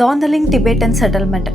தாந்தலிங் டிபேட்டன் settlement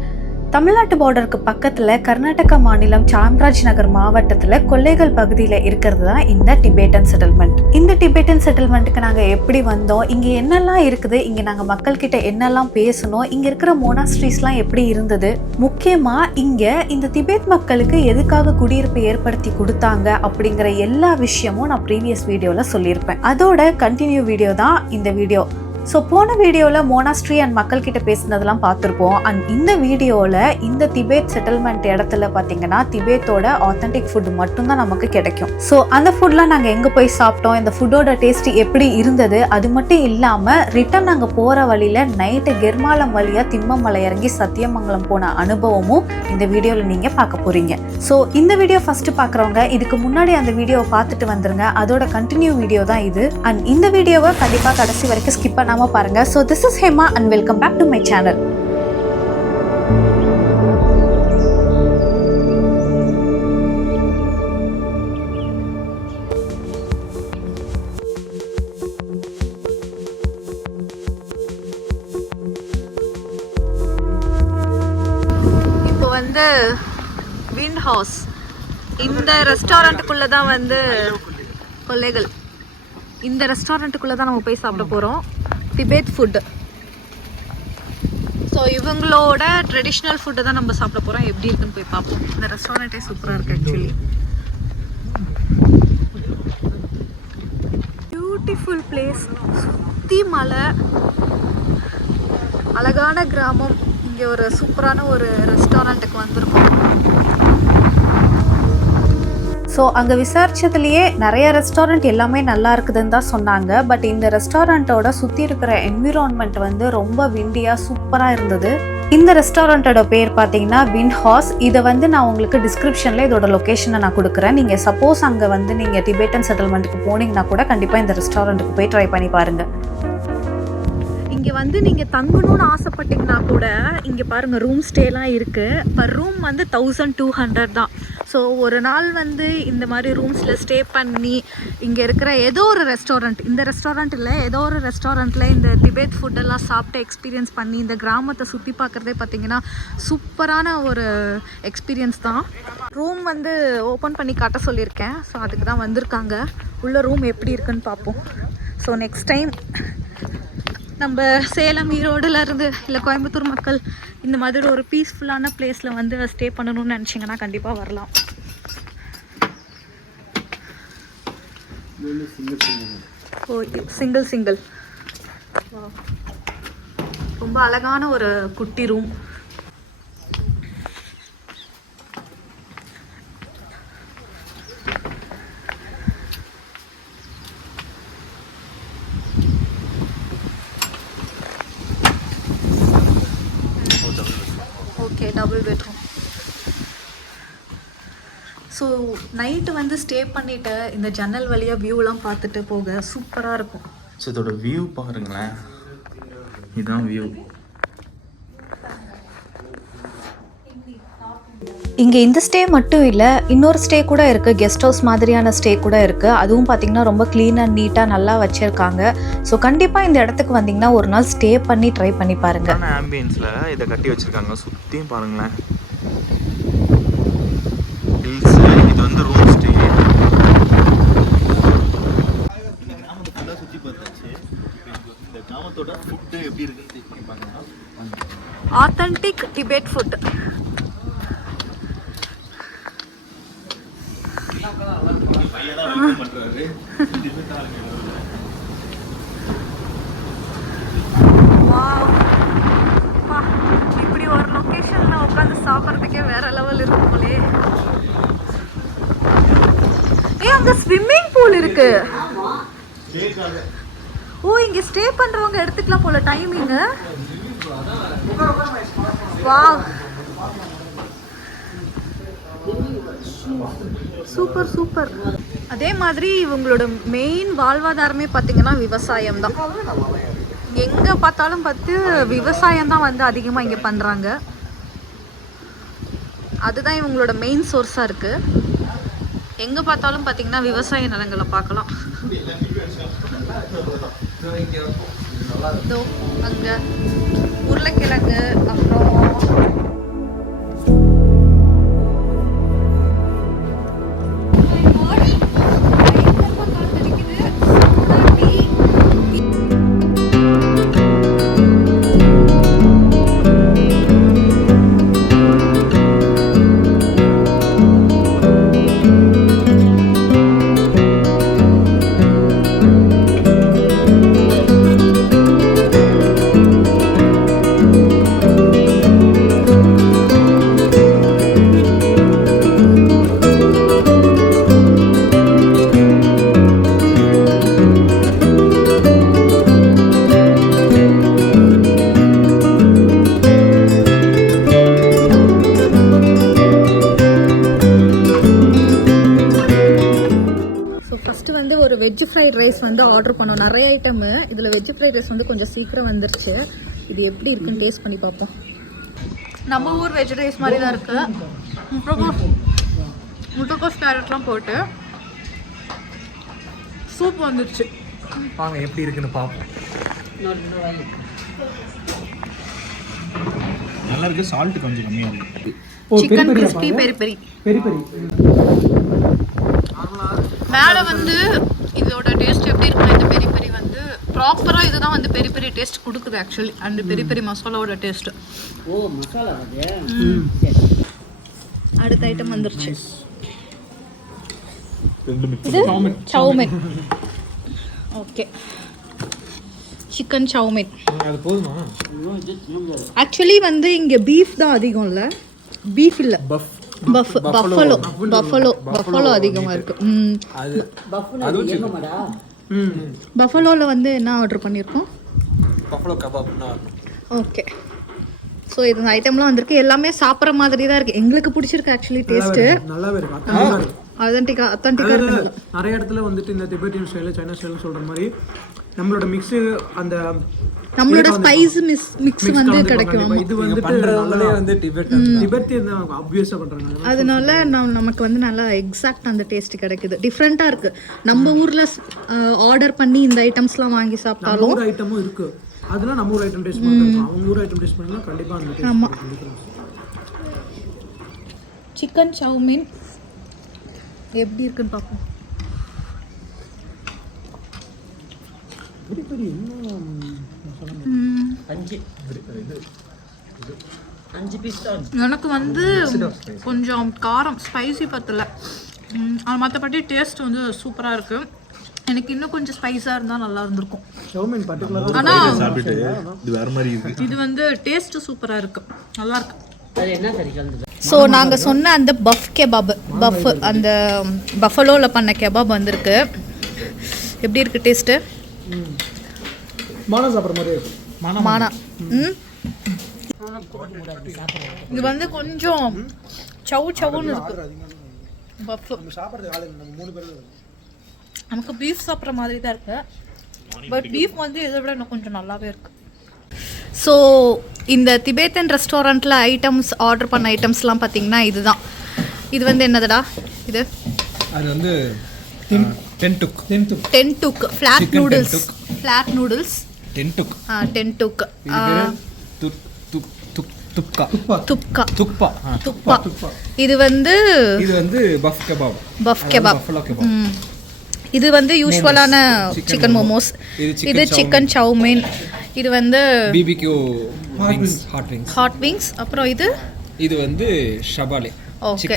தமிழ்நாட்டு பார்டருக்கு பக்கத்தில் கர்நாடகா மாநிலம் சாம்ராஜ் நகர் மாவட்டத்தில் கொல்லைகள் பகுதியில் இருக்கிறது தான் இந்த டிபேட்டன் செட்டில்மெண்ட். இந்த டிபேட்டன் செட்டில்மெண்ட்டுக்கு நாங்கள் எப்படி வந்தோம், இங்கே என்னெல்லாம் இருக்குது, இங்கே நாங்கள் மக்கள்கிட்ட என்னெல்லாம் பேசணும், இங்கே இருக்கிற மோனாஸ்ட்ரீஸ்லாம் எப்படி இருந்தது, முக்கியமாக இங்கே இந்த திபேத் மக்களுக்கு எதுக்காக குடியிருப்பை ஏற்படுத்தி கொடுத்தாங்க அப்படிங்கிற எல்லா விஷயமும் நான் ப்ரீவியஸ் வீடியோவில் சொல்லியிருப்பேன். அதோட கண்டினியூ வீடியோ தான் இந்த வீடியோ. ஸோ போன வீடியோவில் மோனாஸ்ட்ரி அண்ட் மக்கள்கிட்ட பேசுனதெல்லாம் பார்த்துருப்போம். அண்ட் இந்த வீடியோவில் இந்த திபேத் செட்டில்மெண்ட் இடத்துல பார்த்தீங்கன்னா திபேத்தோட ஆத்தென்டிக் ஃபுட் மட்டும்தான் நமக்கு கிடைக்கும். ஸோ அந்த ஃபுட்லாம் நாங்கள் எங்கே போய் சாப்பிட்டோம், இந்த ஃபுட்டோட டேஸ்ட் எப்படி இருந்தது, அது மட்டும் இல்லாமல் ரிட்டன் நாங்கள் போகிற வழியில் நைட்டு கெர்மாலம் வழியாக திம்மமலை இறங்கி சத்தியமங்கலம் போன அனுபவமும் இந்த வீடியோவில் நீங்கள் பார்க்க போகிறீங்க. ஸோ இந்த வீடியோ ஃபஸ்ட்டு பார்க்குறவங்க இதுக்கு முன்னாடி அந்த வீடியோவை பார்த்துட்டு வந்துருங்க. அதோட கண்டினியூ வீடியோ தான் இது. அண்ட் இந்த வீடியோவை கண்டிப்பாக கடைசி வரைக்கும் ஸ்கிப் பண்ணாம பாருங்க. So this is Hema and welcome back to my channel. இப்போ வந்து விண்ட் ஹவுஸ் இந்த ரெஸ்டாரண்ட்டுக்குள்ள தான் வந்து கொல்லைகள். இந்த ரெஸ்டாரண்ட்டுக்குள்ள தான் நம்ம போய் சாப்பிட போறோம். திபேத் ஃபுட்டு. ஸோ இவங்களோட ட்ரெடிஷ்னல் ஃபுட்டை தான் நம்ம சாப்பிட போகிறோம். எப்படி இருக்குன்னு போய் பார்ப்போம். இந்த ரெஸ்டாரண்ட்டே சூப்பராக இருக்குது ஆக்சுவலி. பியூட்டிஃபுல் பிளேஸ், சுற்றி மலை, அழகான கிராமம். இங்கே ஒரு சூப்பரான ஒரு ரெஸ்டாரண்ட்டுக்கு வந்திருக்கோம். ஸோ அங்கே விசாரிச்சதுலேயே நிறைய ரெஸ்டாரண்ட் எல்லாமே நல்லா இருக்குதுன்னு தான் சொன்னாங்க. பட் இந்த ரெஸ்டாரண்ட்டோட சுற்றி இருக்கிற என்விரான்மெண்ட் வந்து ரொம்ப விண்டியாக சூப்பராக இருந்தது. இந்த ரெஸ்டாரண்ட்டோட பேர் பார்த்தீங்கன்னா விண்ட் ஹவுஸ். இதை வந்து நான் உங்களுக்கு டிஸ்கிரிப்ஷனில் இதோட லொக்கேஷனை நான் கொடுக்குறேன். நீங்கள் சப்போஸ் அங்கே வந்து நீங்கள் டிபேட்டன் செட்டில்மெண்ட்டுக்கு போனீங்கன்னா கூட கண்டிப்பாக இந்த ரெஸ்டாரண்ட்டுக்கு போய் ட்ரை பண்ணி பாருங்கள். இங்கே வந்து நீங்கள் தங்கணும்னு ஆசைப்பட்டீங்கன்னா கூட இங்கே பாருங்கள் ரூம் ஸ்டேலாம் இருக்குது. பர் ரூம் வந்து 1200 தான். ஸோ ஒரு நாள் வந்து இந்த மாதிரி ரூம்ஸில் ஸ்டே பண்ணி இங்கே இருக்கிற ஏதோ ஒரு ரெஸ்டாரண்ட், இந்த ரெஸ்டாரண்ட் இல்லை ஏதோ ஒரு ரெஸ்டாரண்ட்டில் இந்த திபேத் ஃபுட்டெல்லாம் சாப்பிட்டு எக்ஸ்பீரியன்ஸ் பண்ணி இந்த கிராமத்தை சுற்றி பார்க்குறதே பார்த்திங்கன்னா சூப்பரான ஒரு எக்ஸ்பீரியன்ஸ் தான். ரூம் வந்து ஓப்பன் பண்ணி காட்ட சொல்லியிருக்கேன். ஸோ அதுக்கு தான் வந்திருக்காங்க. உள்ள ரூம் எப்படி இருக்குன்னு பார்ப்போம். ஸோ நெக்ஸ்ட் டைம் நம்ம சேலம் ஈரோடுல இருந்து இல்லை கோயம்புத்தூர் மக்கள் இந்த மாதிரி ஒரு பீஸ்ஃபுல்லான பிளேஸில் வந்து ஸ்டே பண்ணணும்னு நினச்சிங்கன்னா கண்டிப்பாக வரலாம். ஓகே, சிங்கிள் ரொம்ப அழகான ஒரு குட்டி room. Okay, double bedroom. So night வந்து ஸ்டே பண்ணிவிட்டு இந்த ஜன்னல் வழியாக வியூலாம் பார்த்துட்டு போக சூப்பராக இருக்கும். ஸோ இதோட வியூ பாருங்களேன், இதுதான் வியூ. இங்கே இந்த ஸ்டே மட்டும் இல்லை, இன்னொரு ஸ்டே கூட இருக்குது. கெஸ்ட் ஹவுஸ் மாதிரியான ஸ்டே கூட இருக்குது. அதுவும் பார்த்திங்கன்னா ரொம்ப க்ளீன் அண்ட் நீட்டாக நல்லா வச்சுருக்காங்க. ஸோ கண்டிப்பாக இந்த இடத்துக்கு வந்திங்கன்னா ஒரு நாள் ஸ்டே பண்ணி ட்ரை பண்ணி பாருங்கள். ஆம்பியன்ஸில் இதை கட்டி வச்சுருக்காங்க. சுற்றியும் பாருங்களேன், ஹில்ஸ். இது வந்து ரூம் ஸ்டே. சுற்றி பார்த்தாச்சு. இந்த கிராமத்தோட ஃபுட்டு எப்படி இருக்குன்னு செக் பண்ணி பார்க்கலாம். Authentic debate food. இப்படி ஒரு லொகேஷன்ல உட்காந்து சாப்பிட்றதுக்கே வேற லெவல் இருக்கும் போலே. அங்க ஸ்விம்மிங் பூல் இருக்கு. ஓ, இங்க ஸ்டே பண்றவங்க எடுத்துக்கலாம் போல டைமிங். Wow, super super. அதே மாதிரி இவங்களோட மெயின் வாழ்வாதாரமே பார்த்தீங்கன்னா விவசாயம் தான். எங்கே பார்த்தாலும் விவசாயம் தான் வந்து அதிகமாக இங்கே பண்ணுறாங்க. அதுதான் இவங்களோட மெயின் சோர்ஸாக இருக்குது. எங்கே பார்த்தாலும் பார்த்தீங்கன்னா விவசாய நிலங்களை பார்க்கலாம். இதோ அங்கே உருளைக்கிழங்கு, ரைஸ் வந்து ஆர்டர் பண்ணோம். நிறைய ஐட்டமு. இதில் வெஜ் ஃப்ரைட் ரைஸ் வந்து கொஞ்சம் சீக்கிரம் வந்துருச்சு. இது எப்படி இருக்குன்னு டேஸ்ட் பண்ணி பார்ப்போம். நம்ம ஊர் வெஜ் ரைஸ் மாதிரி தான் இருக்குது. முட்டைக்கோஸ் கேரட்லாம் போட்டு சூப் வந்துருச்சு. வாங்க எப்படி இருக்குன்னு பார்ப்போம். நல்லா இருக்கு. சால்ட் கொஞ்சம் கம்மியாக இருக்கு. சிக்கன் கிறிஸ்பி பெரி பெரி. மேலே வந்து இதோட டேஸ்ட் எப்படி இருக்குன்னா, இந்த பெரி பெரி வந்து ப்ராப்பராக இதுதான் வந்து பெரி பெரி டேஸ்ட் கொடுக்குது ஆக்சுவலி. அண்ட் பெரி பெரி மசாலாவோட டேஸ்ட். அடுத்த ஐட்டம் வந்துருச்சு. இது சவுமின். Okay, chicken சவுமின். அது போதுமா? ஆக்சுவலி வந்து இங்கே பீஃப் தான் அதிகம் இல்லை, பீஃப் இல்லை, பஃபலோ அதிகமாக இருக்கு. பஃபலோவில் வந்து என்ன ஆர்டர் பண்ணியிருக்கோம்? Buffalo kebab. ஓகே, ஸோ இது ஐட்டம்லாம் வந்திருக்கு. எல்லாமே சாப்பிட்ற மாதிரி தான் இருக்குது. எங்களுக்கு பிடிச்சிருக்கு ஆக்சுவலி டேஸ்ட்டு. நல்லாவே இருக்கு. அத்தன்டிக்காக இருக்கு. நிறைய இடத்துல வந்துட்டு இந்த திபெத்தியன் ஸ்டைல், சைனா ஸ்டைல் சொல்கிற மாதிரி நம்மளோட மிக்ஸு, அந்த நம்மளோட ஸ்பைஸ் மிக்ஸ் வந்து கிடைக்கும். இது வந்து திபெத்தியன் தான் ஆப்வியஸாக பண்ணுறாங்க. அதனால நமக்கு வந்து நல்லா எக்ஸாக்ட் அந்த டேஸ்ட் கிடைக்குது. டிஃப்ரெண்ட்டாக இருக்குது. நம்ம ஊரில் ஆர்டர் பண்ணி இந்த ஐட்டம்ஸ்லாம் வாங்கி சாப்பிட்டாலும் ஒரு ஐட்டமும் இருக்குது. அதெல்லாம் நம்ம ஊர் ஐட்டம் டேஸ்ட் பண்ணுறோம். அவங்க ஊர் ஐட்டம் டேஸ்ட் பண்ணால் கண்டிப்பாக அந்த ஆமாம். சிக்கன் சவுமின் எப்படி இருக்குன்னு பார்ப்போம். எனக்கு வந்து கொஞ்சம் காரம் ஸ்பைசி பத்தல. மற்றபடி டேஸ்ட் வந்து சூப்பராக இருக்குது. எனக்கு இன்னும் கொஞ்சம் ஸ்பைஸாக இருந்தால் நல்லா இருந்திருக்கும். ஆனால் இது வந்து டேஸ்ட்டு சூப்பராக இருக்குது, நல்லா இருக்கு. ஸோ நாங்கள் சொன்ன அந்த பஃப் கெபாப், அந்த பஃபலோவில் பண்ண கெபாப் வந்திருக்கு. எப்படி இருக்குது டேஸ்ட்டு? மானா சாப்பிட்ற மாதிரி இருக்கு. மானா. இது வந்து கொஞ்சம் சவுன்னு இருக்கு. பஃப் நமக்கு பீஃப் சாப்பிட்ற மாதிரி தான் இருக்கு. பட் பீஃப் வந்து இதை விட இன்னும் கொஞ்சம் நல்லாவே இருக்கு. ஸோ இந்த திபெத்தன் ரெஸ்டாரண்ட்டில் ஐட்டம்ஸ் ஆர்டர் பண்ண ஐட்டம்ஸ்லாம் பார்த்தீங்கன்னா இதுதான். இது வந்து என்னதுடா இது? அது வந்து டென்டுக் ஃப்ளாட் நூடுல்ஸ். டென்டுக் துப்பா. இது வந்து பஃப் கெபாப். இது வந்து யூஸ்வலான சிக்கன் மோமோஸ். இது சிக்கன் சவுமின். இது வந்து பிபிக்யூ ஹாட் விங்ஸ். அப்புறம் இது வந்து ஷபாலே. ஓகே,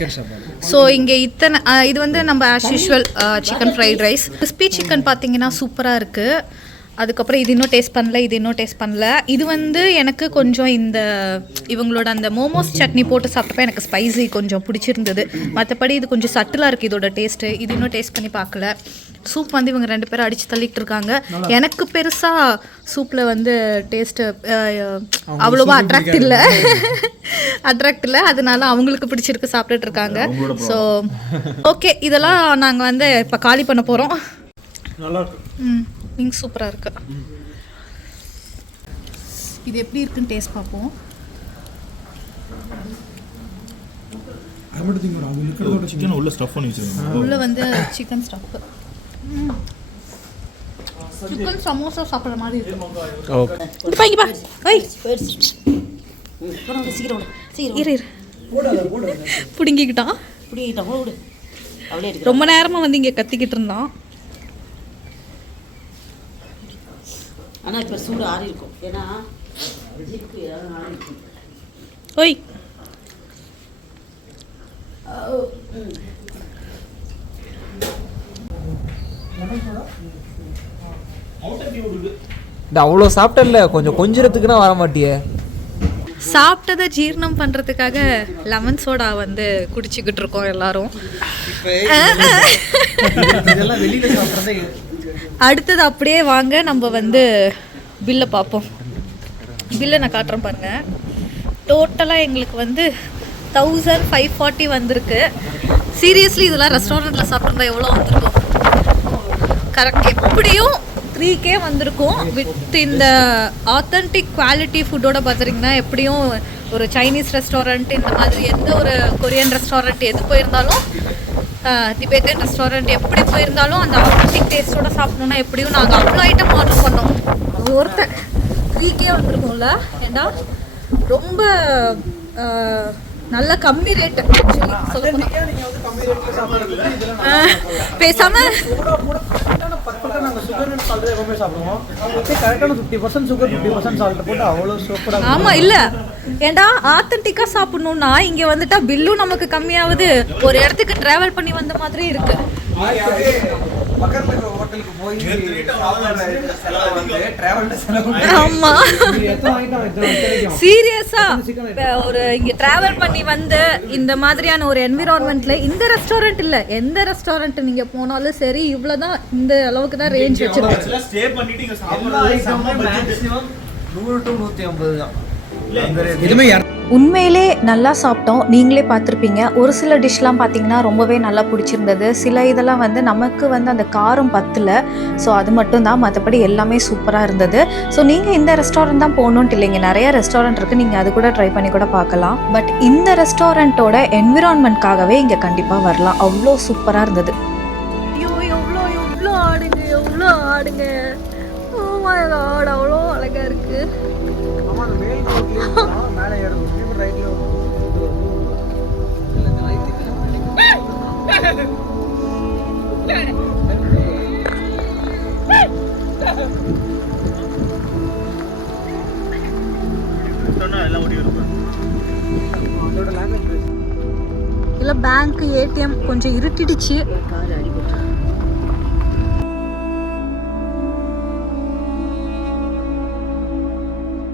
ஸோ இங்கே இத்தனை இது வந்து நம்ம as usual chicken fried rice. Crispy chicken பார்த்தீங்கன்னா சூப்பராக இருக்குது. அதுக்கப்புறம் இது இன்னும் டேஸ்ட் பண்ணல. இது வந்து எனக்கு கொஞ்சம் இவங்களோட அந்த மோமோஸ் சட்னி போட்டு சாப்பிட்டப்ப எனக்கு ஸ்பைசி கொஞ்சம் பிடிச்சிருந்தது. மற்றபடி இது கொஞ்சம் சட்டிலாக இருக்குது இதோட டேஸ்ட்டு. இது இன்னும் டேஸ்ட் பண்ணி பார்க்கல. சூப் வந்து இவங்க 2 பேரும் அடித்து தள்ளிட்டு இருக்காங்க. எனக்கு பெருசாக சூப்பில் வந்து டேஸ்ட்டு அவ்வளோவா அட்ராக்ட் இல்லை. அதனால அவங்களுக்கு பிடிச்சிருக்கு, சாப்பிட்டுட்டு இருக்காங்க. ஸோ ஓகே, இதெல்லாம் நாங்கள் வந்து இப்போ காலி பண்ண போகிறோம். நல்லா இருக்கு. விங் சூப்பராக இருக்கு. இது எப்படி இருக்குன்னு டேஸ்ட் பார்ப்போம். சிக்கன் உள்ள ஸ்டஃப் பண்ணி வச்சிருக்காங்க. உள்ள வந்து சிக்கன் ஸ்டஃப். சிக்கன் சமோசா சாப்பிட்ற மாதிரி இருக்கு. ஓகே, இங்க பா. ஏய் சீக்கிரம் புடிங்கிக்கிட்டான். ரொம்ப நேரமாக வந்து இங்கே கத்திக்கிட்டு இருந்தான். ஆனால் இப்போ சூடு ஆறி இருக்கும். ஏன்னா ஓய் அவ்வளோ சாப்பிட்டல, கொஞ்சத்துக்குன்னா வர மாட்டியே. சாப்பிட்டதை ஜீரணம் பண்ணுறதுக்காக லெமன் சோடா வந்து குடிச்சிக்கிட்டு இருக்கோம் எல்லாரும். அடுத்தது அப்படியே வாங்க நம்ம வந்து பில்லை பார்ப்போம். பில்லை நான் காட்டுறேன் பாருங்கள். டோட்டலாக எங்களுக்கு வந்து 1540 வந்திருக்கு. சீரியஸ்லி இதெல்லாம் ரெஸ்டாரண்ட்டில் சாப்பிட்ருந்தா எவ்வளோ வந்திருக்கும்? கரெக்ட், எப்படியும் 3K வந்திருக்கும். வித் இந்த ஆத்தென்டிக் குவாலிட்டி ஃபுட்டோட பார்த்துட்டிங்கன்னா எப்படியும் ஒரு சைனீஸ் ரெஸ்டாரண்ட், இந்த மாதிரி எந்த ஒரு கொரியன் ரெஸ்டாரண்ட் எது போயிருந்தாலும், திபேத்தியன் ரெஸ்டாரண்ட் எப்படி போயிருந்தாலும் அந்த ஆத்தென்டிக் டேஸ்ட்டோட சாப்பிடணுன்னா எப்படியும் நாங்கள் அவ்வளோ ஐட்டம் ஆர்டர் பண்ணோம். ஒருத்தர் 3K வந்திருக்கும்ல. ஏண்டா ரொம்ப நல்ல கம்மி ரேட்டு பேசாம ஆமா இல்ல. ஏண்டா ஆத்தென்டிக்கா சாப்பிடணும்னா இங்க வந்துட்டா பில்லும் நமக்கு கம்மியாகுது, ஒரு இடத்துக்கு டிராவல் பண்ணி வந்த மாதிரி இருக்கு. ஆமா சீரியஸா ஒரு இங்க டிராவல் பண்ணி வந்து இந்த மாதிரியான ஒரு என்விரான்மெண்ட்ல இந்த ரெஸ்டாரண்ட் இல்ல, எந்த ரெஸ்டாரண்ட் நீங்க போனாலும் சரி இவ்வளவுதான், இந்த அளவுக்கு தான் ரேஞ்ச் வச்சிருக்காங்க. ஸ்டே பண்ணிட்டு இங்க சாப்பிடுறது மேக்ஸिमम 100 to 150 தான். இதுமே உண்மையிலே நல்லா சாப்பிட்டோம். நீங்களே பார்த்துருப்பீங்க. ஒரு சில டிஷ்லாம் பார்த்தீங்கன்னா ரொம்பவே நல்லா பிடிச்சிருந்தது. சில இதெல்லாம் வந்து நமக்கு வந்து அந்த காரம் பத்தல. ஸோ அது மட்டும்தான், மற்றபடி எல்லாமே சூப்பராக இருந்தது. ஸோ நீங்கள் இந்த ரெஸ்டாரண்ட் தான் போகணுன்ட்டு இல்லைங்க, நிறைய ரெஸ்டாரண்ட் இருக்குது, நீங்கள் அது கூட ட்ரை பண்ணி கூட பார்க்கலாம். பட் இந்த ரெஸ்டாரண்ட்டோட என்விரான்மெண்ட்காகவே இங்கே கண்டிப்பாக வரலாம், அவ்வளோ சூப்பராக இருந்தது. ஐயோ எவ்வளோ எவ்வளோ ஆடுங்க, எவ்வளோ ஆடுங்க, ஓ மை காட் அவ்வளோ அழகாக இருக்குது. இல்ல பேங்க் ஏடிஎம் கொஞ்சம் இருட்டிடுச்சு.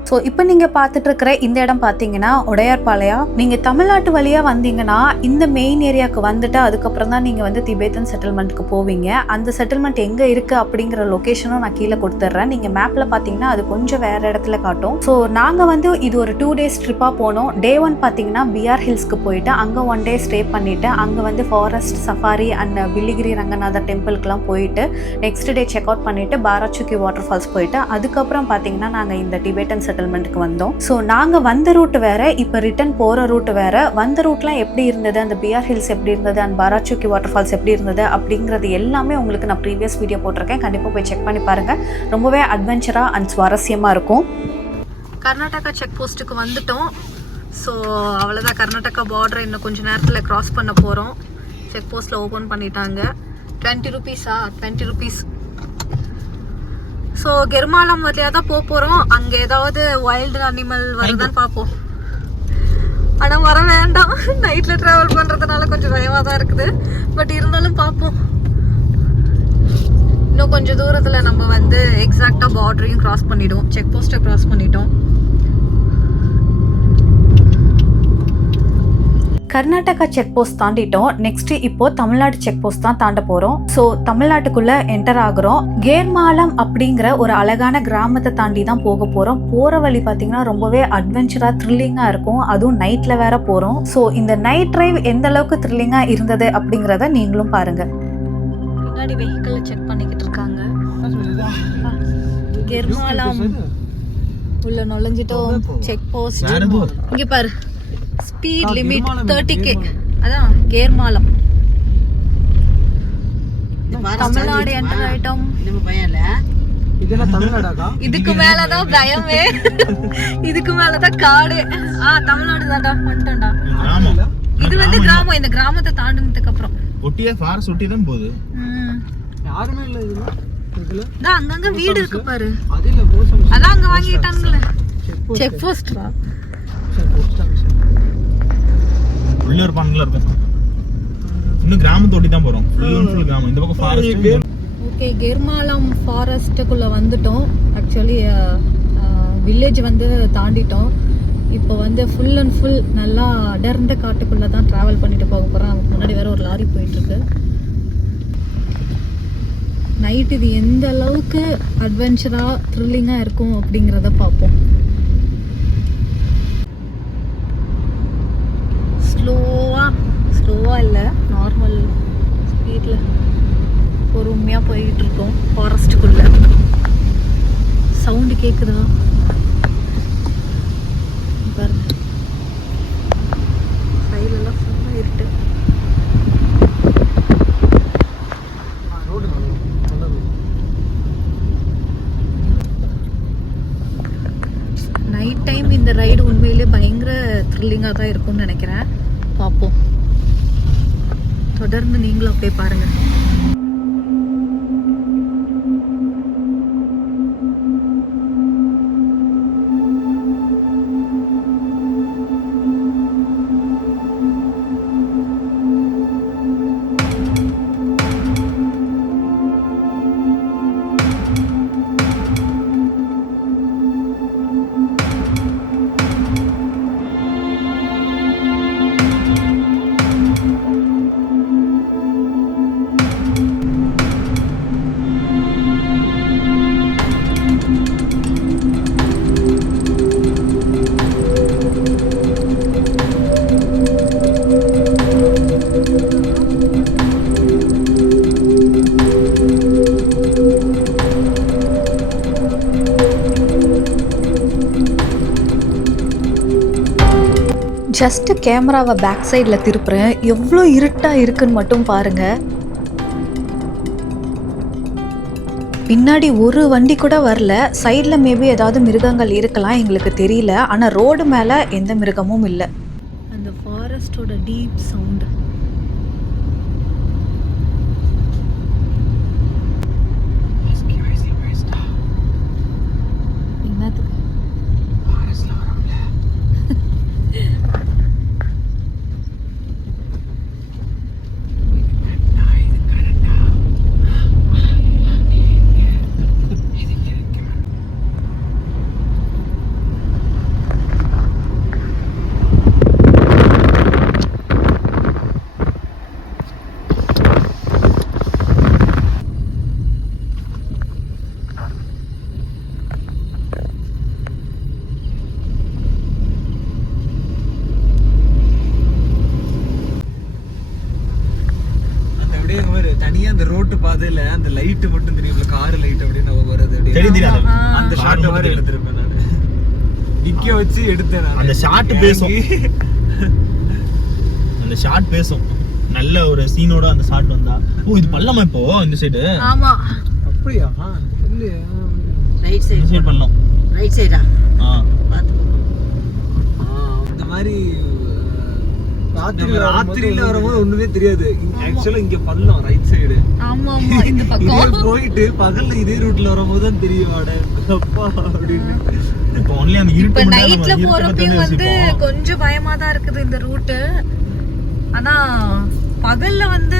ஸோ இப்போ நீங்கள் பார்த்துட்டு இருக்கிற இந்த இடம் பார்த்தீங்கன்னா உடையார்பாளையம். நீங்கள் தமிழ்நாட்டு வழியாக வந்தீங்கன்னா இந்த மெயின் ஏரியாவுக்கு வந்துட்டு அதுக்கப்புறம் தான் நீங்கள் வந்து திபேத்தன் செட்டில்மெண்ட்டுக்கு போவீங்க. அந்த செட்டில்மெண்ட் எங்கே இருக்குது அப்படிங்கிற லொக்கேஷனும் நான் கீழே கொடுத்துட்றேன். நீங்கள் மேப்பில் பார்த்தீங்கன்னா அது கொஞ்சம் வேறு இடத்துல காட்டும். ஸோ நாங்கள் வந்து இது ஒரு 2 days ட்ரிப்பாக போனோம். டே 1 பார்த்தீங்கன்னா பிஆர் ஹில்ஸ்க்கு போயிட்டு அங்கே 1 day ஸ்டே பண்ணிவிட்டு அங்கே வந்து ஃபாரஸ்ட் சஃபாரி அண்ட் பில்லிகிரி ரங்கநாதர் டெம்பிளுக்குலாம் போயிட்டு நெக்ஸ்ட் டே செக் அவுட் பண்ணிவிட்டு பாராச்சுக்கி வாட்டர் ஃபால்ஸ் போயிட்டு அதுக்கப்புறம் பார்த்தீங்கன்னா நாங்கள் இந்த டிபேட்டன் செட்டில்மெண்ட்டுக்கு வந்தோம். ஸோ நாங்கள் வந்த ரூட் வேற, இப்போ ரிட்டர்ன் போகிற ரூட் வேற. வந்த ரூட்லாம் எப்படி இருந்தது, அந்த பிஆர் ஹில்ஸ் எப்படி இருந்தது அண்ட் பாராச்சுக்கி வாட்டர் ஃபால்ஸ் எப்படி இருந்தது அப்படிங்கிறது எல்லாமே உங்களுக்கு நான் ப்ரீவியஸ் வீடியோ போட்டிருக்கேன், கண்டிப்பாக போய் செக் பண்ணி பாருங்கள். ரொம்பவே அட்வென்ச்சராக அண்ட் சுவாரஸ்யமாக இருக்கும். கர்நாடகா செக் போஸ்ட்டுக்கு வந்துட்டோம். ஸோ அவ்வளோதான், கர்நாடகா பார்டரை இன்னும் கொஞ்சம் நேரத்தில் க்ராஸ் பண்ண போகிறோம். செக் போஸ்ட்டில் ஓப்பன் பண்ணிட்டாங்க. 20 rupees-ஆ 20 rupees. ஸோ கெர்மாலம் வழியாக தான் போகிறோம். அங்கே ஏதாவது வைல்டு அனிமல் வருதான்னு பார்ப்போம். ஆனால் வர வேண்டாம், நைட்டில் ட்ராவல் பண்ணுறதுனால கொஞ்சம் பயமாக தான் இருக்குது. பட் இருந்தாலும் பார்ப்போம். இன்னும் கொஞ்சம் தூரத்தில் நம்ம வந்து எக்ஸாக்டாக பார்டரையும் க்ராஸ் பண்ணிவிடுவோம். செக் போஸ்ட்டை க்ராஸ் பண்ணிட்டோம். கர்நாடகா செக் போஸ்ட் தாண்டிட்டோம். நெக்ஸ்ட் இப்போ தமிழ்நாடு செக் போஸ்ட் தான் தாண்ட போறோம். ஸோ தமிழ்நாட்டுக்குள்ள என்டர் ஆகுறோம். கேர்மாலம் அப்படிங்கிற ஒரு அழகான கிராமத்தை தாண்டி தான் போக போறோம். போற வழி பார்த்தீங்கன்னா ரொம்பவே அட்வென்ச்சரா த்ரில்லிங்கா இருக்கும், அதுவும் நைட்ல வேற போறோம். ஸோ இந்த நைட் டிரைவ் எந்த அளவுக்கு த்ரில்லிங்கா இருந்தது அப்படிங்கிறத நீங்களும் பாருங்க. பின்னாடி வெஹிக்கிள் செக் பண்ணிக்கிட்டு இருக்காங்க. கெர்மாலம் உள்ள நுழைஞ்சிட்டோம். செக் போஸ்ட் இங்க பாரு, ஸ்பீட் லிமிட் 30K. அதான் கேர்மாலம். தமிழ்நாடு என்டர் ஆயிட்டோம். இதுக்கு மேலதான் பயமே, இதுக்கு மேலதான் காடு. தமிழ்நாடு தான்டா, வந்துட்டோம்டா. இது வந்து கிராமம். இந்த கிராமத்தை தாண்டினதுக்கு அப்புறம் ஒட்டியே ஃபாரஸ்ட் ஒட்டி தான் போகுது. யாருமே இல்ல இதுல. அங்கங்க வீடு இருக்கு பாரு. அதான் அங்க வாங்கிட்டாங்கல்ல செக் போஸ்ட்ரா. உள்ளூர் பாங்கல இருக்கு. இன்னும் கிராமத்தோடி தான் போறோம். ஃபுல் கிராமம். இந்த பக்கம் ஃபாரஸ்ட். ஓகே, கெர்மாலம் ஃபாரஸ்ட்டுக்குள்ள வந்துட்டோம். ஆக்சுவலி வில்லேஜ் வந்து தாண்டிட்டோம். இப்போ வந்து ஃபுல் அண்ட் ஃபுல் நல்லா அடர்ந்த காட்டுக்குள்ள தான் டிராவல் பண்ணிட்டு போக போறோம். நமக்கு முன்னாடி வேற ஒரு லாரி போயிட்டு இருக்கு. நைட் இது எந்த அளவுக்கு அட்வென்ச்சரா த்ரில்லிங்கா இருக்கும் அப்படிங்கிறத பார்ப்போம். ஸ்லோவாக இல்லை, நார்மல் ஸ்பீடில் பொறுமையாக போய்கிட்டு இருக்கோம். இந்த ரைடு உண்மையிலே பயங்கர த்ரில்லிங்காக தான் இருக்கும்னு நினைக்கிறேன். பார்ப்போம். தொடர்ந்து நீங்களும் அப்படியே பாருங்கள். ஜஸ்ட் கேமராவை பேக் சைடில் திருப்புறேன், எவ்வளோ இருட்டாக இருக்குன்னு மட்டும் பாருங்கள். பின்னாடி ஒரு வண்டி கூட வரல. சைடில் மேபி ஏதாவது மிருகங்கள் இருக்கலாம், எங்களுக்கு தெரியல. ஆனால் ரோடு மேலே எந்த மிருகமும் இல்லை. அந்த ஃபாரஸ்டோட டீப் சவுண்டு என்னத்துக்கு? தனியா அந்த ரோட்டு பாதையில அந்த லைட் மட்டும் தெரியும், கார் லைட் அப்படின்னு வருது. தெரியுது அந்த ஷாட் மாதிரி எடுத்திருப்பேன் நான். நிக்க வச்சு எடுத்தேன். அந்த ஷாட் பேசும். அந்த ஷாட் பேசும். நல்ல ஒரு சீனோட அந்த ஷாட் வந்தா. ஓ இது பள்ளமா இப்போ இந்த சைடு? ஆமா. அப்படியா? இல்லையா? Right side. இந்த சைடு பள்ளம். ரைட் சைடா? அந்த மாதிரி ராத்திரியில வரும்போது ஒண்ணுமே தெரியாது. ஆக்சுவலா இங்க பள்ளம் ரைட் சைடு. ஆமா ஆமா இந்த பக்கம் போயிட்டு பகல்ல இதே ரூட்ல வரும்போது தான் தெரியும் அப்பா அப்படின்னு. இப்போ ஒன்லி அந்த இருட்டு இப்ப நைட்ல போறப்பயும் வந்து கொஞ்சம் பயமா தான் இருக்குது இந்த ரூட். ஆனா பகல்ல வந்து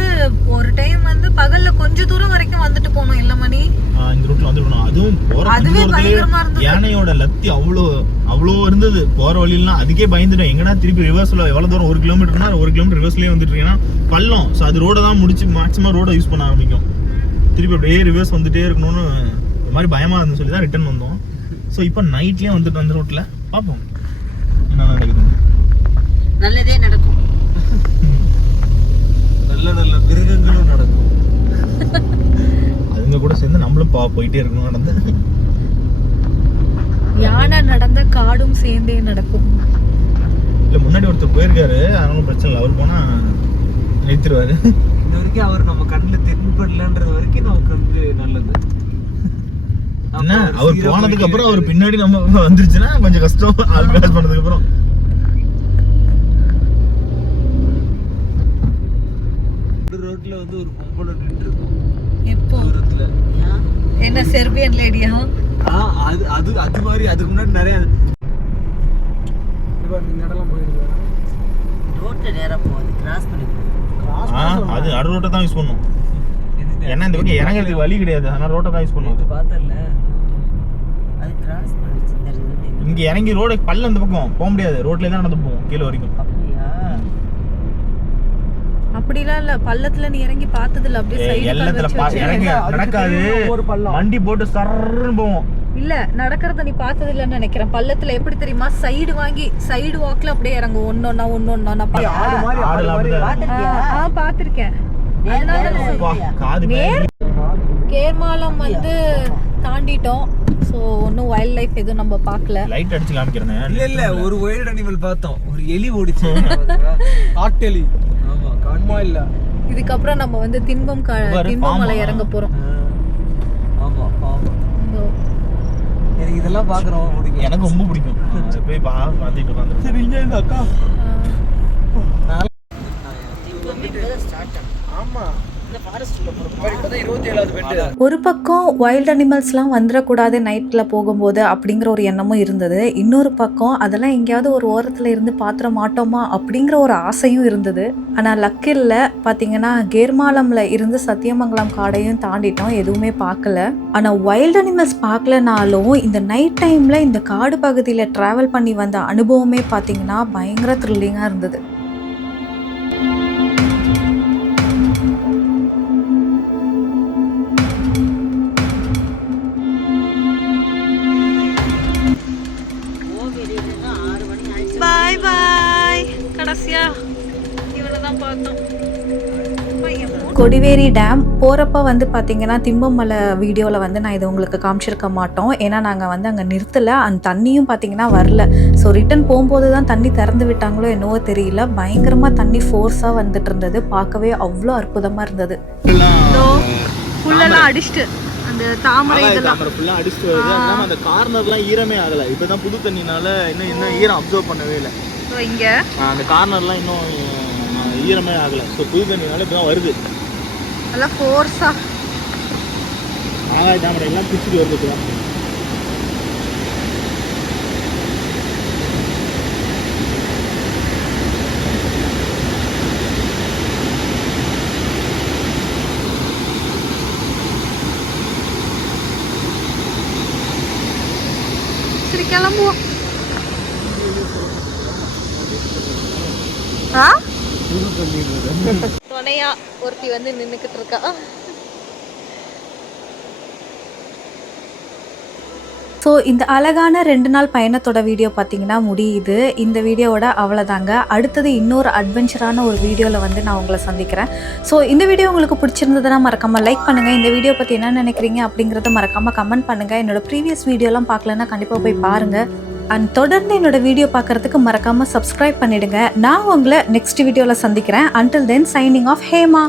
ஒரு டைம் வந்து பகல்ல கொஞ்ச தூரம் வரைக்கும் வந்துட்டு போனோம். இல்ல மணி இந்த ரூட்ல வந்துட்டோம். அதுவும் போற யானையோட லத்தி அவ்வளோ இருந்தது. போற வழியெல்லாம் அதுக்கே பயந்துட்டோம். எங்கடா திருப்பி ரிவர்ஸ்ல எவ்வளவு தூரம் 1 கிலோமீட்டர்னா 1 கிலோமீட்டர் ரிவர்ஸ்லயே வந்துட்டு இருக்கேன்னா பள்ளம். ஸோ அது ரோட தான் முடிச்சு மேக்ஸிமம் ரோட யூஸ் பண்ண ஆரம்பிக்கும். திருப்பி அப்படியே ரிவர்ஸ் வந்துட்டே இருக்கணும்னு ஒரு மாதிரி பயமா இருந்து சொல்லி தான் ரிட்டர்ன் வந்தோம். ஸோ இப்போ நைட்லயே வந்துட்டு அந்த ரோட்ல பார்ப்போம் என்ன நடக்குது. நல்லதே நடக்கும். நல்ல நல்ல மிருகங்களும் நடக்கும். அதுங்க கூட சேர்ந்து நம்மளும் போயிட்டே இருக்கணும். நடந்து யானை நடந்த காடும் சேர்ந்தே நடக்கும். இல்ல முன்னாடி ஒருத்தர் போயிருக்காரு, அதனால பிரச்சனை இல்லை. அவர் போனா நிறுத்திடுவாரு. இது வரைக்கும் அவர் நம்ம கண்ணுல தென்படலன்றது வரைக்கும் நமக்கு வந்து நல்லது. என்ன அவர் போனதுக்கு அப்புறம் அவர் பின்னாடி நம்ம வந்துருச்சுன்னா கொஞ்சம் கஷ்டம். ஆல் கிராஸ் பண்ணதுக்கு அப்புறம் ரோட்ல வந்து ஒரு பொம்பளை நின்று இருக்கும் எப்போ? தூரத்துல. என்ன செர்பியன் லேடியா? அது அது அது மாதிரி அதுக்கு முன்னாடி நிறைய நடலாம் போயிருக்கா? ரோட்ல நேரா போகுது, கிராஸ் பண்ணி அது அடு ரோட்டை தான் யூஸ் பண்ணும். ஏன்னா இந்த பக்கம் இறங்குறதுக்கு வழி கிடையாது, அதனால ரோட்டை தான் யூஸ் பண்ணுவோம். பார்த்தல அது கிராஸ் பண்ணிச்சு. இங்க இறங்கி ரோடு பள்ளம் இந்த பக்கம் போக முடியாது, ரோட்லயே தான் நடந்து போவோம் கீழே வரைக்கும். அப்படியா? அப்படிலாம் இல்ல, பள்ளத்துல நீ இறங்கி பார்த்தது இல்ல? அப்படியே எல்லாத்துல இறங்கி நடக்காது, வண்டி போட்டு சர்ன்னு போவோம். இல்ல நடக்கிறத நீ பார்த்தது இல்லன்னு நினைக்கிறேன். பள்ளத்துல எப்படி தெரியுமா, சைடு வாங்கி சைடு வாக்ல அப்படியே இறங்கும். ஒன்னொன்னா பாத்திருக்கேன். கேர்மாலம் வந்து தாண்டிட்டோம். ஸோ ஒன்றும் வைல்ட் லைஃப் எதுவும் நம்ம பார்க்கல. லைட் அடிச்சு காமிக்கிறேன். இல்ல ஒரு வைல்ட் அனிமல் பார்த்தோம். ஒரு எலி ஓடிச்சு. காட்டெலி. ஆமா காட்டுமா இல்ல. இதுக்கப்புறம் நம்ம வந்து தின்பம் மலை இறங்க போறோம். ஆமா ஆமா எனக்கு இதெல்லாம் பாக்குறோம். எனக்கு ரொம்ப பிடிக்கும். அதை போய் பார்த்துட்டு உட்காந்து. சரி இங்கே இந்த அக்கா ஆமா இந்த ஃபாரஸ்ட்ல போறோம். இப்பதான் 27வது பெட். ஒரு பக்கம் வைல்ட் அனிமல்ஸ்லாம் வந்துடக்கூடாது நைட்டில் போகும்போது அப்படிங்கிற ஒரு எண்ணமும் இருந்தது. இன்னொரு பக்கம் அதெல்லாம் எங்கேயாவது ஒரு ஓரத்தில் இருந்து பாத்திர மாட்டோமா அப்படிங்கிற ஒரு ஆசையும் இருந்தது. ஆனால் லக்கில் பார்த்தீங்கன்னா கேர்மாலமில் இருந்து சத்தியமங்கலம் காடையும் தாண்டிட்டோம், எதுவுமே பார்க்கல. ஆனால் வைல்ட் அனிமல்ஸ் பார்க்கலனாலும் இந்த நைட் டைமில் இந்த காடு பகுதியில் ட்ராவல் பண்ணி வந்த அனுபவமே பார்த்தீங்கன்னா பயங்கர த்ரில்லிங்காக இருந்தது. கோவிலுக்கு 6 மணி ஆயிடுச்சு. பாய் பாய். கடைசியா இவனை தான் பார்த்தோம். கொடிவேரி டேம் போகிறப்ப வந்து பார்த்தீங்கன்னா திம்பமலை வீடியோவில் வந்து நான் இதை உங்களுக்கு காமிச்சிருக்க மாட்டோம். ஏன்னா நாங்கள் வந்து அங்கே நிறுத்தலை, அந்த தண்ணியும் பார்த்தீங்கன்னா வரல. ஸோ ரிட்டன் போகும்போது தான் தண்ணி திறந்து விட்டாங்களோ என்னவோ தெரியல. பயங்கரமாக தண்ணி ஃபோர்ஸாக வந்துட்டு இருந்தது. பார்க்கவே அவ்வளோ அற்புதமாக இருந்தது. புல்லெல்லாம் அடிச்சுட்டு அந்த தாமரை இதெல்லாம் ஃபுல்லாக அடிச்சுட்டு வருது. அதனால அந்த கார்னர்லாம் ஈரமே ஆகலை. இப்போ தான் புது தண்ணினால இன்னும் ஈரம் அப்சர்வ் பண்ணவே இல்லை. ஸோ இங்கே அந்த கார்னர்லாம் இன்னும் ஈரமே ஆகலை. ஸோ புது தண்ணினால இப்போ தான் வருது. நல்லா ஃபோர்ஸா ஆகாய தாமரை எல்லாம் பிச்சுட்டு வருது. இப்போ தான் சரி கிளம்புவோம். துணையா ஒருத்தி வந்து நின்னுக்கிட்டு இருக்கா. ஸோ இந்த அழகான 2 நாள் பயணத்தோட வீடியோ பார்த்தீங்கன்னா முடியுது. இந்த வீடியோவோட அவ்வளோதாங்க. அடுத்தது இன்னொரு அட்வென்ச்சரான ஒரு வீடியோவில் வந்து நான் உங்களை சந்திக்கிறேன். ஸோ இந்த வீடியோ உங்களுக்கு பிடிச்சிருந்ததுன்னா மறக்காமல் லைக் பண்ணுங்கள். இந்த வீடியோ பற்றி என்ன நினைக்கிறீங்க அப்படிங்கிறத மறக்காமல் கமெண்ட் பண்ணுங்கள். என்னோட ப்ரீவியஸ் வீடியோலாம் பார்க்கலன்னா கண்டிப்பாக போய் பாருங்கள். அண்ட் தொடர்ந்து என்னோட வீடியோ பார்க்குறதுக்கு மறக்காமல் சப்ஸ்கிரைப் பண்ணிவிடுங்க. நான் உங்களை நெக்ஸ்ட் வீடியோவில் சந்திக்கிறேன். Until then signing off Hema.